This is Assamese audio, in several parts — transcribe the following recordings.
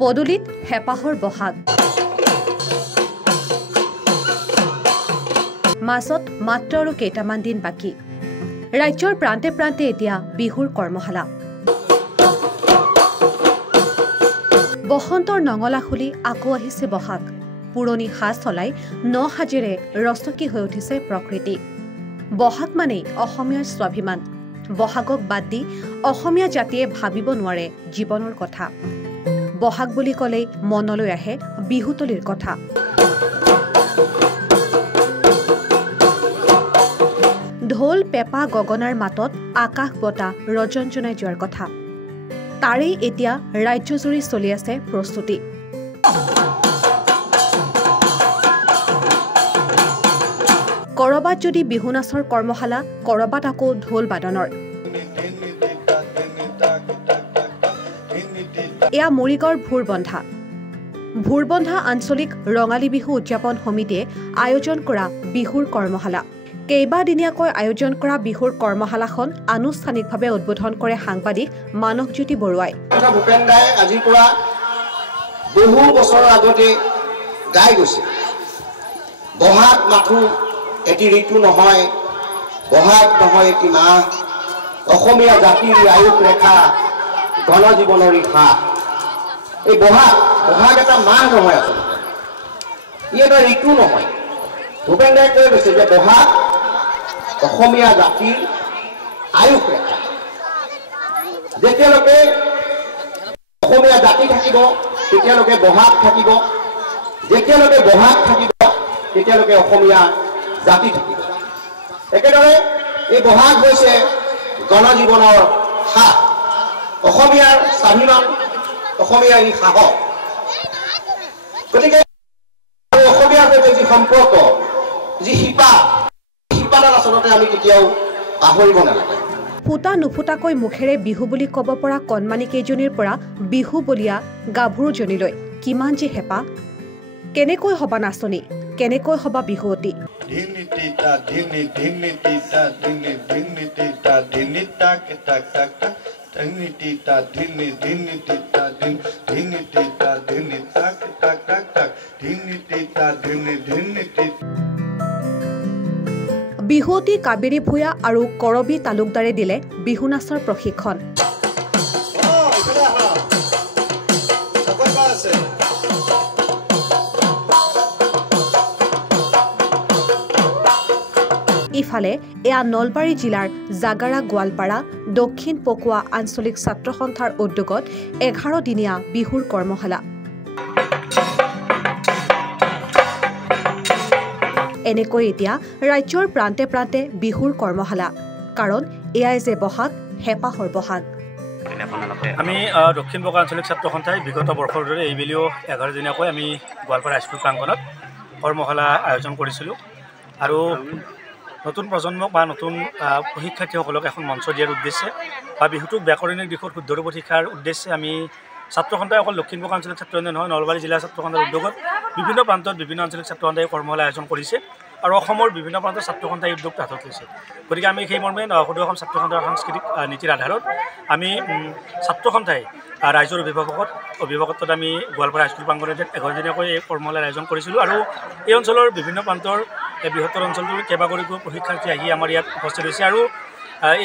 পদূলিত হেপাহৰ বহাগ মাছত মাত্ৰ আৰু কেইটামান দিন বাকী ৰাজ্যৰ প্ৰান্তে প্ৰান্তে এতিয়া বিহুৰ কৰ্মশালা বসন্তৰ নঙলা খুলি আকৌ আহিছে বহাগ পুৰণি সাজ চলাই ন সাজেৰে ৰচকী হৈ উঠিছে প্ৰকৃতি বহাগ মানেই অসমীয়াৰ স্বাভিমান বহাগক বাদ দি অসমীয়া জাতিয়ে ভাবিব নোৱাৰে জীৱনৰ কথা বহাগ বুলি ক'লেই মনলৈ আহে বিহুতলিৰ কথা ঢোল পেপা গগনাৰ মাতত আকাশ বতা ৰজনজনাই যোৱাৰ কথা তাৰেই এতিয়া ৰাজ্যজুৰি চলি আছে প্ৰস্তুতি কৰবাত যদি বিহু নাচৰ কৰ্মশালা কৰবাত আকৌ ঢোল বাদনৰ এয়া মৰিগাঁৱৰ ভোৰবন্ধা আঞ্চলিক ৰঙালী বিহু উদযাপন সমিতিয়ে আয়োজন কৰা বিহুৰ কৰ্মশালা কেইবাদিনীয়াকৈ আয়োজন কৰা বিহুৰ কৰ্মশালাখন আনুষ্ঠানিকভাৱে উদ্বোধন কৰে সাংবাদিক মানৱজ্যোতি বৰুৱাই ভূপেন দাই আজিৰ পৰা বহু বছৰৰ আগতে গাই গৈছে বহাগ মাথো এটি ঋতু নহয় বহাগ নহয় এটি মাহ অসমীয়া জাতিৰ আয়ুস ৰেখা গণজীৱনৰ ৰেখা এই বহাগ এটা মাহ নহয় আচলতে ই এটা ঋতু নহয় ভূপেন দাই কৈ গৈছে যে বহাগ অসমীয়া জাতিৰ আয়ুস ৰেখা যেতিয়ালৈকে অসমীয়া জাতি থাকিব তেতিয়ালৈকে বহাগ থাকিব যেতিয়ালৈকে বহাগ থাকিব তেতিয়ালৈকে অসমীয়া জাতি থাকিব একেদৰে এই বহাগ হৈছে গণজীৱনৰ সাহ অসমীয়াৰ স্বাভিমান অসমীয়াৰ ই সাহস গতিকে অসমীয়াৰ সৈতে যি সম্পৰ্ক যি শিপাডাল আচলতে আমি কেতিয়াও পাহৰিব নালাগে ফুটা নুফুটাকৈ মুখেৰে বিহু বুলি ক'ব পৰা কণমানি কেইজনীৰ পৰা বিহু বলীয়া গাভৰুজনীলৈ কিমান যে হেঁপাহ কেনেকৈ হবা নাচনী কেনেকৈ হবা বিহুৱতী বিহুৱতী কাবেৰী ভূঞা আৰু কৰবী তালুকদাৰে দিলে বিহু নাচৰ প্ৰশিক্ষণ ইফালে এয়া নলবাৰী জিলাৰ জাগাৰা গোৱালপাৰা দক্ষিণ পকুৱা আঞ্চলিক ছাত্ৰ সন্থাৰ উদ্যোগত 11 দিনীয়া বিহুৰ কৰ্মশালা এনেকৈ এতিয়া ৰাজ্যৰ প্ৰান্তে প্ৰান্তে বিহুৰ কৰ্মশালা কাৰণ এয়াই যে বহাগ হেঁপাহৰ বহাগ আমি দক্ষিণ পকা আঞ্চলিক ছাত্ৰ সন্থাই বিগত বৰ্ষৰ দৰে এইবেলিও 11 দিনীয়াকৈ আমি গোৱালপাৰা হাইস্কুল প্ৰাংগণত কৰ্মশালা আয়োজন কৰিছিলোঁ আৰু নতুন প্ৰজন্মক বা নতুন শিক্ষাৰ্থীসকলক এখন মঞ্চ দিয়াৰ উদ্দেশ্যে বা বিহুটোক ব্যাকৰণিক দিশত শুদ্ধ ৰূপত শিকাৰ উদ্দেশ্যে আমি ছাত্ৰ সন্থাই অকল দক্ষিণ পকা আঞ্চলিক ছাত্ৰ সন্থাই নহয় নলবাৰী জিলা ছাত্ৰ সন্থাৰ উদ্যোগত বিভিন্ন প্ৰান্তত বিভিন্ন আঞ্চলিক ছাত্ৰ সন্থাই কৰ্মশালা আয়োজন কৰিছে আৰু অসমৰ বিভিন্ন প্ৰান্তৰ ছাত্ৰ সন্থাই উদ্যোগটো হাতত লৈছে গতিকে আমি সেই মৰ্মে সদৌ অসম ছাত্ৰ সন্থাৰ সাংস্কৃতিক নীতিৰ আধাৰত আমি ছাত্ৰ সন্থাই ৰাইজৰ অভিভাৱকত্বত আমি গোৱালপাৰা হাইস্কুল প্ৰাংগণত 11 দিনীয়াকৈ এই কৰ্মশালাৰ আয়োজন কৰিছিলোঁ আৰু এই অঞ্চলৰ বিভিন্ন প্ৰান্তৰ এই বৃহত্তৰ অঞ্চলটোৰ কেইবাগৰাকীও প্ৰশিক্ষাৰ্থী আহি আমাৰ ইয়াত উপস্থিত হৈছে আৰু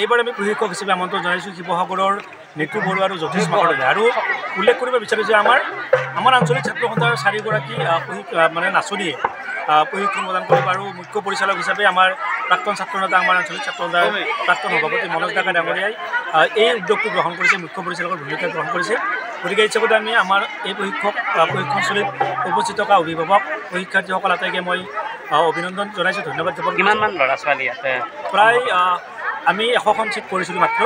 এইবাৰ আমি প্ৰশিক্ষক হিচাপে আমন্ত্ৰণ জনাইছোঁ শিৱসাগৰৰ নিতু বৰুৱা আৰু জ্যোতিষ মহোদয় আৰু উল্লেখ কৰিব বিচাৰোঁ যে আমাৰ আঞ্চলিক ছাত্ৰ সন্থাৰ 4গৰাকী মানে নাচনীয়ে প্ৰশিক্ষণ প্ৰদান কৰিব আৰু মুখ্য পৰিচালক হিচাপে আমাৰ প্ৰাক্তন ছাত্ৰ নেতা আমাৰ আঞ্চলিক ছাত্ৰ সন্থাৰ প্ৰাক্তন সভাপতি মনোজ ডেকা ডাঙৰীয়াই এই উদ্যোগটো গ্ৰহণ কৰিছে মুখ্য পৰিচালকৰ ভূমিকা গ্ৰহণ কৰিছে গতিকে এই হিচাপতে আমি আমাৰ এই প্ৰশিক্ষণস্থলীত উপস্থিত থকা অভিভাৱক শিক্ষাৰ্থীসকল আটাইকে মই অভিনন্দন জনাইছোঁ ধন্যবাদ জ্ঞাপন কিমানমান ল'ৰা ছোৱালী আছে প্ৰায় আমি 100খন ছিট কৰিছিলোঁ মাত্ৰ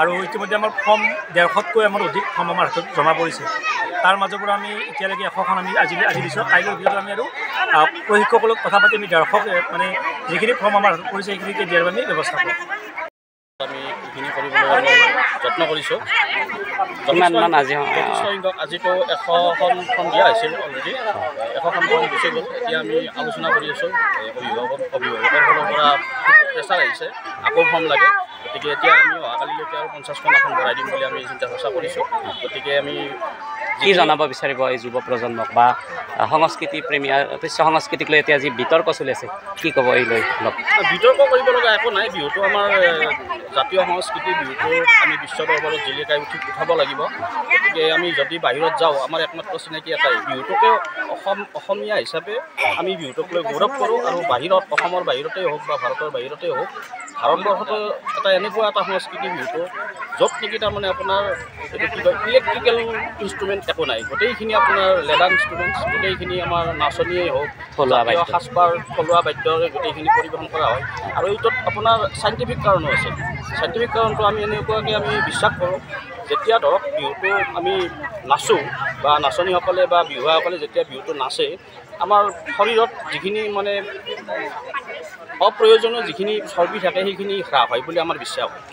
আৰু ইতিমধ্যে আমাৰ ফৰ্ম 150তকৈ আমাৰ অধিক ফৰ্ম আমাৰ হাতত জমা পৰিছে তাৰ মাজৰ পৰা আমি এতিয়ালৈকে 100খন আমি আজি দিছোঁ কাইলৈৰ ভিতৰত আমি আৰু প্ৰশিক্ষকসকলক কথা পাতি আমি 150 মানে যিখিনি ফৰ্ম আমাৰ হাতত পৰিছে সেইখিনিকে দিয়াৰ আমি ব্যৱস্থা কৰিম আমি এইখিনি কৰিবলৈ যত্ন কৰিছোঁ আজিতো 100খন ফৰ্ম দিয়া হৈছিল অলৰেডি 100খন ফৰ্ম গুচি গ'ল এতিয়া আমি আলোচনা কৰি আছোঁ অভিভাৱকৰ ফালৰ পৰা প্ৰেছাৰ আহিছে আকৌ ফৰ্ম লাগে গতিকে এতিয়া আমি অহাকালিলৈকে আৰু 50খন এখন বঢ়াই দিম বুলি আমি চিন্তা চৰ্চা কৰিছোঁ গতিকে আমি কি জনাব বিচাৰিব এই যুৱ প্ৰজন্মক বা সংস্কৃতি প্ৰেমী অৱশ্যে সংস্কৃতিক লৈ এতিয়া যি বিতৰ্ক চলি আছে কি ক'ব এই লৈ অলপ? বিতৰ্ক কৰিব লগা একো নাই। বিহুটো আমাৰ জাতীয় সংস্কৃতি, বিহুটো আমি বিশ্ব দৰবাৰত জিলিকাই উঠাব লাগিব। গতিকে আমি যদি বাহিৰত যাওঁ, আমাৰ একমাত্ৰ চিনাকি এটাই, বিহুটোকে অসমীয়া হিচাপে আমি বিহুটোক লৈ গৌৰৱ কৰোঁ। আৰু বাহিৰত, অসমৰ বাহিৰতেই হওক বা ভাৰতৰ বাহিৰতেই হওক, ভাৰতবৰ্ষতো এটা এনেকুৱা এটা সংস্কৃতি বিহুটো য'ত নেকি তাৰমানে আপোনাৰ এইটো কি কয় ইলেক্ট্ৰিকেল ইনষ্ট্ৰুমেণ্ট একো নাই, গোটেইখিনি আপোনাৰ লেডাৰ ইনষ্ট্ৰুমেণ্টছ, গোটেইখিনি আমাৰ নাচনীয়েই হওক, থলুৱা বাদ্য, সাজপাৰ, থলুৱা বাদ্যৰে গোটেইখিনি পৰিৱেশন কৰা হয়। আৰু এইটোত আপোনাৰ চাইণ্টিফিক কাৰণো আছে। চাইণ্টিফিক কাৰণটো আমি এনেকুৱাকৈ আমি বিশ্বাস কৰোঁ, যেতিয়া ধৰক বিহুটো আমি নাচোঁ বা নাচনীসকলে বা বিহুৱাসকলে যেতিয়া বিহুটো নাচে, আমাৰ শৰীৰত যিখিনি মানে অপ্ৰয়োজনীয় যিখিনি চৰ্বি থাকে সেইখিনি হ্ৰাস হয় বুলি আমাৰ বিশ্বাস হয়।